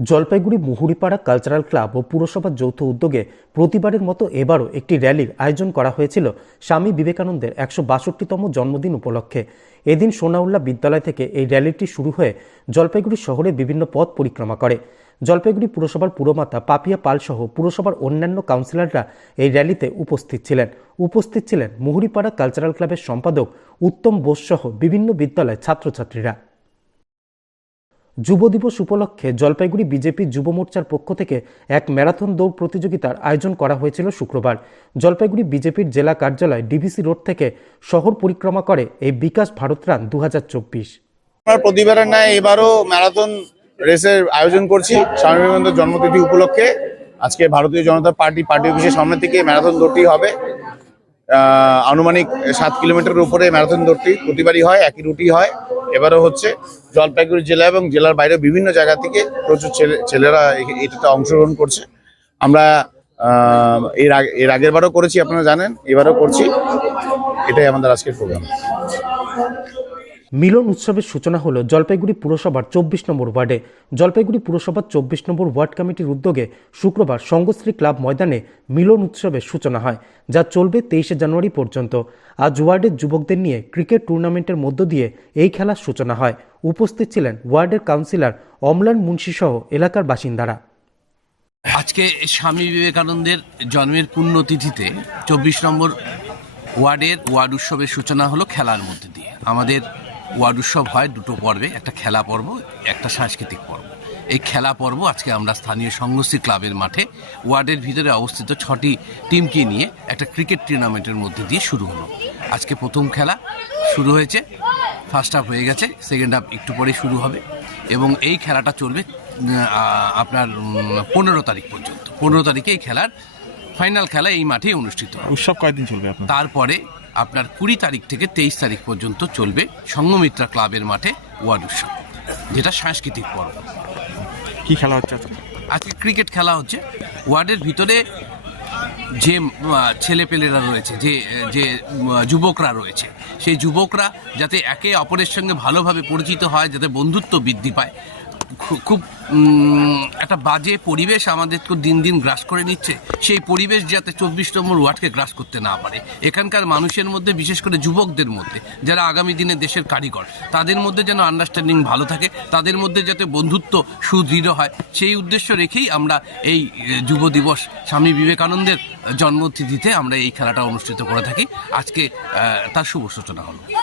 Jalpaiguri Muhuripara cultural club ও পুরসভার যৌথ উদ্যোগে প্রতিবারের মতো এবারও একটি র্যালির আয়োজন করা হয়েছিল স্বামী বিবেকানন্দের একশো বাষট্টিতম জন্মদিন উপলক্ষে। এদিন সোনাউল্লা বিদ্যালয় থেকে এই র্যালিটি শুরু হয়ে জলপাইগুড়ি শহরের বিভিন্ন পথ পরিক্রমা করে। জলপাইগুড়ি পুরসভার পুরমাতা পাপিয়া পাল সহ পুরসভার অন্যান্য কাউন্সিলররা এই র্যালিতে উপস্থিত ছিলেন। উপস্থিত ছিলেন মুহুরিপাড়া কালচারাল ক্লাবের সম্পাদক উত্তম বোস সহ বিভিন্ন বিদ্যালয়ের ছাত্রছাত্রীরা। যুব দিবস উপলক্ষে জলপাইগুড়ি বিজেপি যুব মোর্চার পক্ষ থেকে এক ম্যারাথন দৌড় প্রতিযোগিতার আয়োজন করা হয়েছিল শুক্রবার। জলপাইগুড়ি বিজেপির জেলা কার্যালয় ডিভিসি রোড থেকে শহর পরিক্রমা করে এই বিকাশ ভারত রান দু আমরা প্রতিবারের ন্যায় এবারও ম্যারাথন রেসের আয়োজন করছি স্বামী বিবেকানন্দের জন্মতিথি উপলক্ষে। আজকে ভারতীয় জনতা পার্টি পার্টি অফিসের সামনে থেকে ম্যারাথন দৌড়টি হবে। আনুমানিক সাত কিলোমিটারের উপরে ম্যারাথন দৌড়টি প্রতিবারই হয়, একই রুটি হয়। এবারও হচ্ছে জলপাইগুড়ি জেলা এবং জেলার বাইরে বিভিন্ন জায়গা থেকে প্রচুর ছেলে ছেলেরা এটাতে অংশগ্রহণ করছে। আমরা এর আগে এর আগের বারও করেছি, আপনারা জানেন, এবারও করছি। এটাই আমাদের আজকের প্রোগ্রাম মিলন উৎসবের সূচনা হলো জলপাইগুড়ি পুরসভার চব্বিশ নম্বর ওয়ার্ডে। জলপাইগুড়ি পুরসভার চব্বিশ নম্বর ওয়ার্ড কমিটির উদ্যোগে শুক্রবার সঙ্গশ্রী ক্লাব ময়দানে মিলন উৎসবের সূচনা হয়, যা চলবে তেইশে জানুয়ারি পর্যন্ত। আজ ওয়ার্ডের যুবকদের নিয়ে ক্রিকেট টুর্নামেন্টের মধ্য দিয়ে এই খেলার সূচনা হয়। উপস্থিত ছিলেন ওয়ার্ডের কাউন্সিলর অমলান মুন্সি সহ এলাকার বাসিন্দারা। আজকে স্বামী বিবেকানন্দের জন্মের পুণ্যতিথিতে চব্বিশ নম্বর ওয়ার্ডের ওয়ার্ড উৎসবের সূচনা হলো খেলার মধ্যে দিয়ে। আমাদের ওয়ার্ড উৎসব হয় দুটো পর্বে একটা খেলা পর্ব একটা সাংস্কৃতিক পর্ব। এই খেলা পর্ব আজকে আমরা স্থানীয় সংঘশ্রী ক্লাবের মাঠে ওয়ার্ডের ভিতরে অবস্থিত ছটি টিমকে নিয়ে একটা ক্রিকেট টুর্নামেন্টের মধ্যে দিয়ে শুরু হলো। আজকে প্রথম খেলা শুরু হয়েছে ফার্স্ট হাফ হয়ে গেছে সেকেন্ড হাফ একটু পরে শুরু হবে এবং এই খেলাটা চলবে আপনার পনেরো তারিখ পর্যন্ত। পনেরো তারিখে এই খেলার ফাইনাল খেলা এই মাঠেই অনুষ্ঠিত উৎসব কয়দিন চলবে তারপরে আপনার কুড়ি তারিখ থেকে তেইশ তারিখ পর্যন্ত চলবে সঙ্গমিত্রা ক্লাবের মাঠে ওয়ার্ড উৎসব যেটা সাংস্কৃতিক পর্ব। কি খেলা হচ্ছে আজকে? ক্রিকেট খেলা হচ্ছে। ওয়ার্ডের ভিতরে যে ছেলেপেলেরা রয়েছে যে যে যুবকরা রয়েছে সেই যুবকরা যাতে একে অপরের সঙ্গে ভালোভাবে পরিচিত হয় যাতে বন্ধুত্ব বৃদ্ধি পায় খুব একটা বাজে পরিবেশ আমাদেরকে দিন দিন গ্রাস করে নিচ্ছে। সেই পরিবেশ যাতে চব্বিশ নম্বর ওয়ার্ডকে গ্রাস করতে না পারে। এখানকার মানুষের মধ্যে, বিশেষ করে যুবকদের মধ্যে, যারা আগামী দিনে দেশের কারিগর, তাদের মধ্যে যেন আন্ডারস্ট্যান্ডিং ভালো থাকে, তাদের মধ্যে যাতে বন্ধুত্ব সুদৃঢ় হয়, সেই উদ্দেশ্য রেখেই আমরা এই যুব দিবস স্বামী বিবেকানন্দের জন্মতিথিতে আমরা এই খেলাটা অনুষ্ঠিত করে থাকি। আজকে তার শুভ সূচনা হলো।